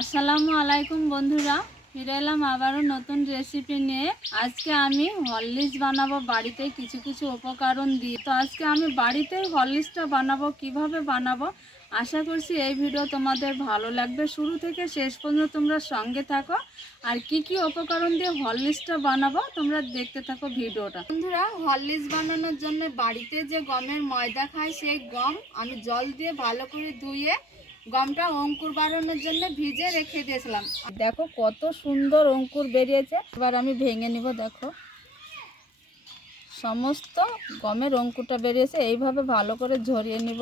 আসসালামু আলাইকুম বন্ধুরা, ফিরে এলাম আবারও নতুন রেসিপি নিয়ে। আজকে আমি হরলিক্স বানাবো, বাড়িতে কিছু কিছু উপকরণ দিয়ে। তো আজকে আমি বাড়িতে হরলিক্সটা বানাবো, কীভাবে বানাবো? আশা করছি এই ভিডিও তোমাদের ভালো লাগবে। শুরু থেকে শেষ পর্যন্ত তোমরা সঙ্গে থাকো। আর কি কি উপকরণ দিয়ে হরলিক্সটা বানাবো, তোমরা দেখতে থাকো ভিডিওটা। বন্ধুরা, হরলিক্স বানানোর জন্য বাড়িতে যে গমের ময়দা খায়, সেই গম আমি জল দিয়ে ভালো করে ধুয়ে গমটা অঙ্কুর বাড়ানোর জন্য ভিজে রেখে দিয়েছিলাম। দেখো কত সুন্দর অঙ্কুর বেরিয়েছে। এবার আমি ভেঙে নিব, দেখো। সমস্ত গমের অঙ্কুরটা বেরিয়েছে, এইভাবে ভালো করে ঝরিয়ে নিব।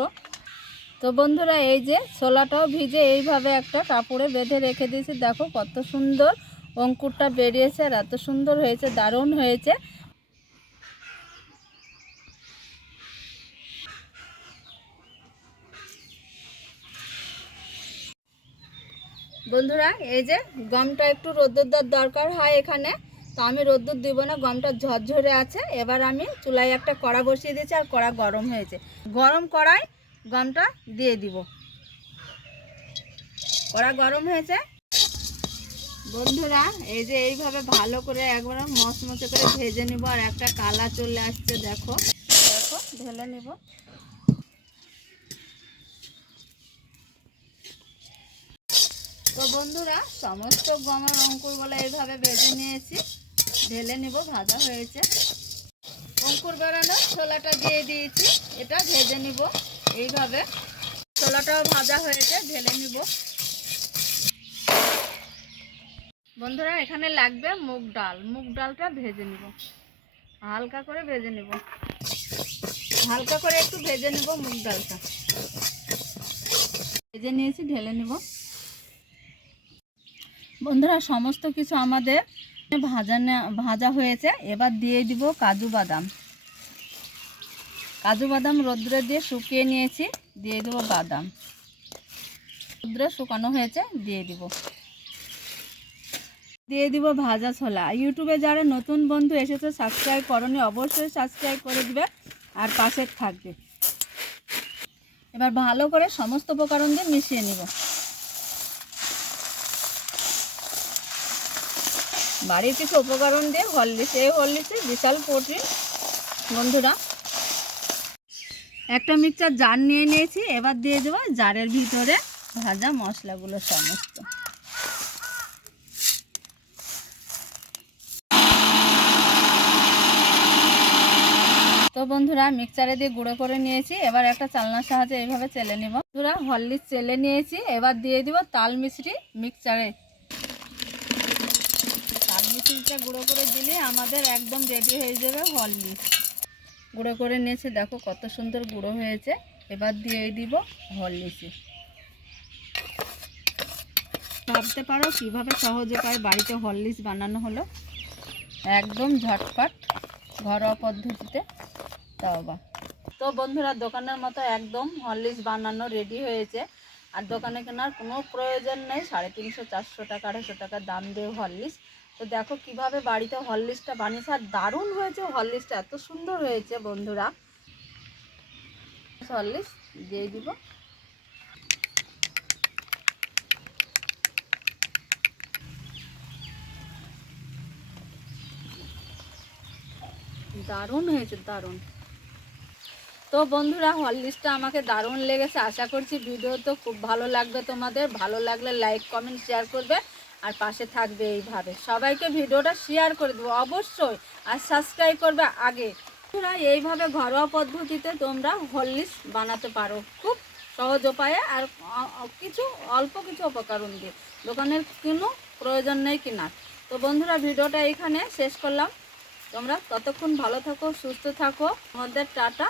তো বন্ধুরা, এই যে ছোলাটাও ভিজে এইভাবে একটা কাপড়ে বেঁধে রেখে দিয়েছি। দেখো কত সুন্দর অঙ্কুরটা বেরিয়েছে আর এত সুন্দর হয়েছে, দারুণ হয়েছে। বন্ধুরা, এই যে গমটা একটু রোদ্দুর দেওয়ার দরকার হয় এখানে। তো আমি রোদ্দুর দিব না, গমটা ঝরঝরে আছে। এবার আমি চুলায় একটা কড়া বসিয়ে দিয়েছি আর কড়া গরম হয়েছে। গরম কড়াই গমটা দিয়ে দিব। কড়া গরম হয়েছে। বন্ধুরা, এই যে এইভাবে ভালো করে একবার মচমচে করে ভেজে নিব আর একটা কালা চলে আসছে, দেখো। দেখো, ঢেলে নিব। তো বন্ধুরা, সমস্ত গমের অঙ্কুরগুলো এইভাবে ভেজে নিয়েছি। ঢেলে নিব, ভাজা হয়েছে। অঙ্কুর বেড়ানো ছোলাটা দিয়ে দিয়েছি, এটা ভেজে নিব এইভাবে। ছোলাটাও ভাজা হয়েছে, ঢেলে নিব। বন্ধুরা, এখানে লাগবে মুগ ডাল। মুগ ডালটা ভেজে নিব। হালকা করে ভেজে নিব। হালকা করে একটু ভেজে নিব মুগ ডালটা। ভেজে নিয়েছি, ঢেলে নিব। বন্ধুরা, সমস্ত কিছু আমাদের ভাজা ভাজা হয়েছে। এবার দিয়ে দিব কাজু বাদাম। কাজু বাদাম রোদ্রে দিয়ে শুকিয়ে নিয়েছি। দিয়ে দেব বাদাম। রোদ্রে শুকানো হয়েছে, দিয়ে দিব। দিয়ে দিব ভাজা ছোলা। ইউটিউবে যারা নতুন বন্ধু এসেছে সাবস্ক্রাইব করনি, অবশ্যই সাবস্ক্রাইব করে দিবে আর পাশে থাকবে। এবার ভালো করে সমস্ত উপকরণ দিয়ে মিশিয়ে নিব। বাড়ির কিছু উপকরণ দিয়ে হরলিক্স, এই হরলিক্সে বিশাল প্রোটিন। বন্ধুরা, একটা মিক্সচার জার নিয়ে নিয়েছি, এবার দিয়ে দেবো জারের ভিতরে ভাজা মশলাগুলো সমস্ত। তো বন্ধুরা মিক্সচারে দিয়ে গুঁড়ো করে নিয়েছি, এবার একটা চালনার সাহায্যে এইভাবে চেলে নিব। বন্ধুরা, হরলিক্স চেলে নিয়েছি, এবার দিয়ে দিব তাল মিশ্রি মিক্সচারে তাল গুঁড়ো করে দিলে আমাদের একদম রেডি হয়ে যাবে হরলিক্স গুঁড়ো করে নিয়েছে, দেখো কত সুন্দর গুঁড়ো হয়েছে। এবার দিয়ে দিব হরলিক্সে ভাবতে পারো কীভাবে সহজ উপায়ে বাড়িতে হরলিক্স বানানো হলো? একদম ঝটপট, ঘরোয়া পদ্ধতিতে। তাও বা। তো বন্ধুরা, দোকানের মতো একদম হরলিক্স বানানো রেডি হয়েছে। আর দোকানে কেনার কোনো প্রয়োজন নেই, সাড়ে তিনশো, চারশো টাকা, আড়াইশো টাকা দাম দিয়ে হরলিক্স তো দেখো কীভাবে বাড়িতে হরলিক্সটা বানিয়েছে, আর দারুণ হয়েছে হরলিক্সটা এত সুন্দর হয়েছে বন্ধুরা। হরলিক্স দিয়ে দিব। দারুণ হয়েছে, দারুণ। তো বন্ধুরা হরলিক্সটা আমাকে দারুণ লেগেছে, আশা করছি ভিডিও তো খুব ভালো লাগবে তোমাদের। ভালো লাগলে লাইক কমেন্ট শেয়ার করবে। আর পাশে থাকবে এইভাবে। সবাইকে ভিডিওটা শেয়ার করে দেবো, অবশ্যই। আর সাবস্ক্রাইব করবে আগে। বন্ধুরা, এইভাবে ঘরোয়া পদ্ধতিতে তোমরা হরলিক্স বানাতে পারো। খুব সহজ উপায়ে আর কিছু, অল্প কিছু উপকরণ দিয়ে। দোকানের কোনো প্রয়োজন নেই কেনার তো বন্ধুরা, ভিডিওটা এখানে শেষ করলাম। তোমরা ততক্ষণ ভালো থাকো, সুস্থ থাকো। আমাদের টাটা।